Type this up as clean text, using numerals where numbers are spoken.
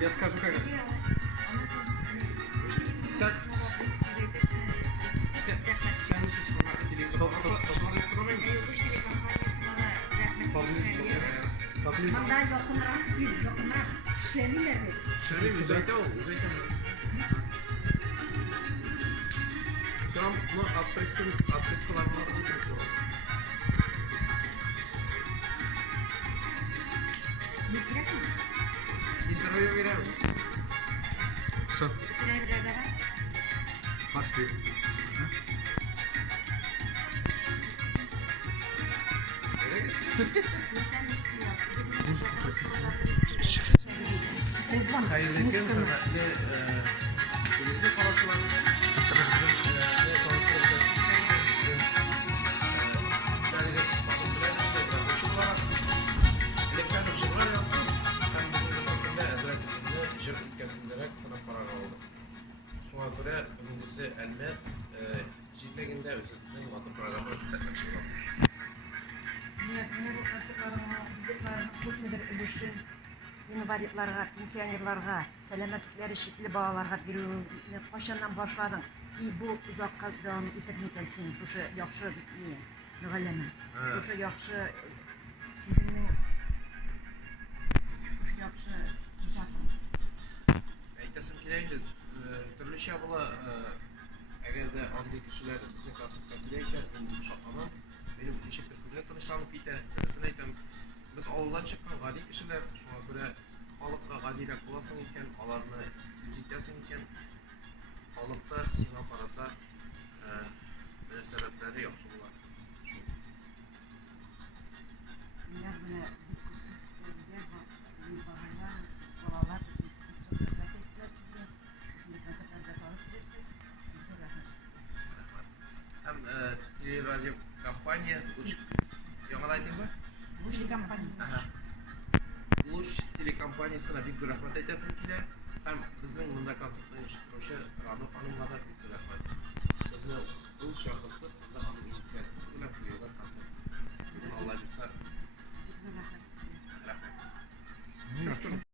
Я скажу, как это. Sen bir şey sonra televizyon Bundan yakınrak değil, yakınrak işlemiyle mi? Şöyle müzeyde ol, müzeyde mi? Şu an bunu atletikalarına götürüyoruz. İnterview veremiz. Kısa. Başlayayım. Hayırlı gün, hürmetli televizyon konuşmaları. Sınıf kararı oldu. Şuna göre birincisi Elmet Jitleginde özümüzün adı programı düzenlemek çıkmamız. Yine bu kasıklarına, bizliklerine çok nedir ölüşün, invalidlarga, pensionerlarga, selametlikleri şekli bağlarga bir kaçandan başladın. Bu uzakka devam etilmekelsin, şuşu yaxşı müğallemi, şuşu yaxşı bizimle şuşu yaxşı icatın. Aytasım kireydi, türlü şey yapıla eğer de andi kişiler bizim kasıpta kireyken benim şaklanan benim işe Türkü'yle tanışalım bite deresine aytam biz avuldan çıkan gadi kişiler şuna göre halkka gadiyrak bulasın iken alarını müziklesin iken halkta sinema parada sebepleri yok şunlar. Biraz böyle bir bahane olanlar sohbet ettiler size. Şimdi gazetelerde tanık edersiniz. Bize rahmet istedim. Hem TV radyo kampanya Luç yalan aytınız mı? Bu kampanyası. Luç TV kampanyasına büyük bir rahmet aytasım kiler. Hem bizning bunda konsertni uyushtiruvchi Ra'no xonimga da büyük bir rahmet. Bizni bu şartda